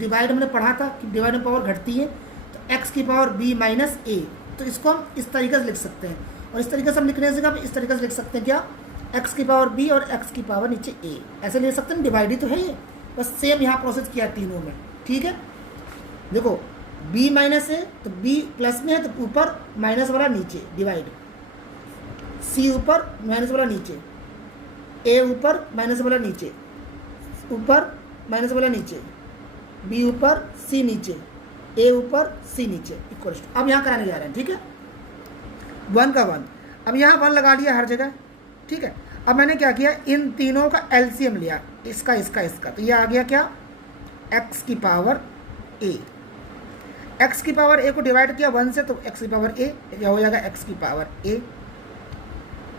Divide हमने पढ़ा था कि डिवाइड में पावर घटती है, तो एक्स की पावर बी माइनस ए, तो इसको हम इस तरीके से लिख सकते हैं। और इस तरीके से हम लिखने से हम इस तरीके से लिख सकते हैं क्या, एक्स की पावर बी और एक्स की पावर नीचे ए, ऐसे ले सकते हैं। डिवाइड ही तो है ये, बस सेम यहाँ प्रोसेस किया तीनों में, ठीक है। देखो b माइनस है तो b प्लस में है तो ऊपर माइनस वाला नीचे डिवाइड, c ऊपर माइनस वाला नीचे, a ऊपर माइनस वाला नीचे, ऊपर माइनस वाला नीचे, b ऊपर c नीचे, a ऊपर c नीचे इक्वल टू। अब यहाँ कराने जा रहे हैं, ठीक है, 1 का 1। अब यहाँ 1 लगा लिया हर जगह, ठीक है। अब मैंने क्या किया, इन तीनों का एलसीएम लिया, इसका इसका इसका, तो ये आ गया क्या, x की पावर a। x की पावर a को डिवाइड किया 1 से तो x की पावर a, या हो जाएगा x की पावर a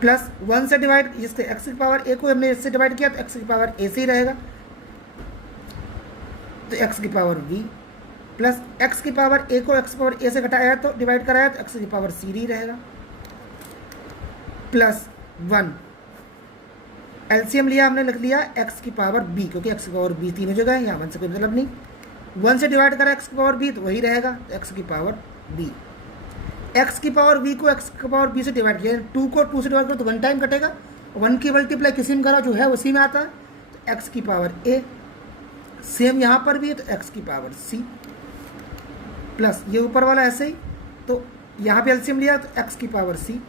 प्लस 1 से डिवाइड, जिससे x की पावर a को हमने इससे डिवाइड किया तो x की पावर a से ही रहेगा, तो x की पावर b प्लस x की पावर a को x की पावर a से घटाया तो डिवाइड कराया तो x की पावर c ही रहेगा, प्लस 1 एलसीएम लिया हमने, लिख लिया x की पावर b, क्योंकि x की पावर b 3 हो जगह है, यहाँ 1 से कोई मतलब नहीं। 1 से डिवाइड करा x की पावर b तो वही रहेगा, तो x की पावर b। x की पावर b को x की पावर b से डिवाइड किया, 2 को 2 से डिवाइड करो तो 1 टाइम कटेगा, 1 की मल्टीप्लाई किसी में करा जो है उसी में आता है, तो x की पावर a। सेम यहाँ पर भी है तो x की पावर c प्लस ये ऊपर वाला ऐसे ही, तो यहाँ पे एलसीएम लिया तो x की पावर c,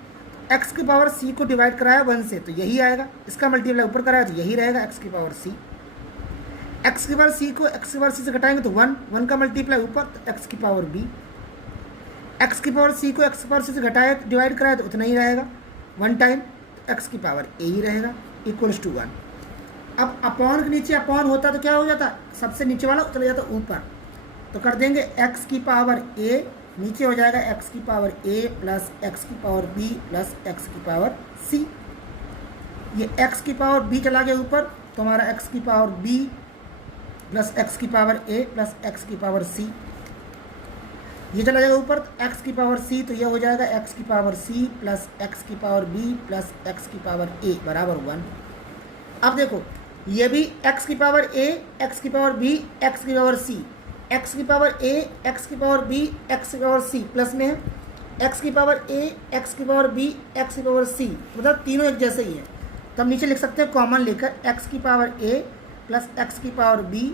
x की पावर c को डिवाइड कराया 1 से तो यही आएगा, इसका मल्टीप्लाई ऊपर कराया तो यही रहेगा x की पावर c। x की पावर c को x की पावर c से घटाएंगे तो 1 का मल्टीप्लाई ऊपर तो x की पावर b, x की पावर c को x की पावर c से घटाया डिवाइड कराया तो उतना ही रहेगा 1 टाइम, तो x की पावर a ही रहेगा इक्वल्स टू 1। अब अपॉन के नीचे अपॉन होता तो क्या हो जाता, सबसे नीचे वाला चला जाता ऊपर, तो कर देंगे x की पावर a, नीचे हो जाएगा x की पावर a प्लस x की पावर b प्लस x की पावर c। ये x की पावर b चला गया ऊपर तो हमारा x की पावर b प्लस x की पावर a प्लस x की पावर c, ये चला जाएगा ऊपर तो x की पावर c, तो ये हो जाएगा x की पावर c प्लस x की पावर b प्लस x की पावर a बराबर 1। अब देखो ये भी x की पावर a, x की पावर b, x की पावर c, x की पावर a, x की पावर b, x की पावर c प्लस में है x की पावर a, x की पावर b, x की पावर c, मतलब तीनों एक जैसे ही हैं, तो हम नीचे लिख सकते हैं कॉमन लेकर x की पावर a प्लस x की पावर b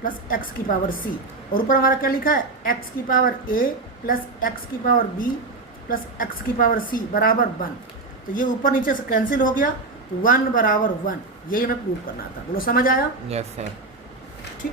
प्लस x की पावर c, और ऊपर हमारा क्या लिखा है x की पावर a प्लस x की पावर b प्लस x की पावर c बराबर 1। तो ये ऊपर नीचे से कैंसिल हो गया, 1 बराबर 1, यही हमें प्रूव करना था। बोलो समझ आया? Yes sir. ठीक।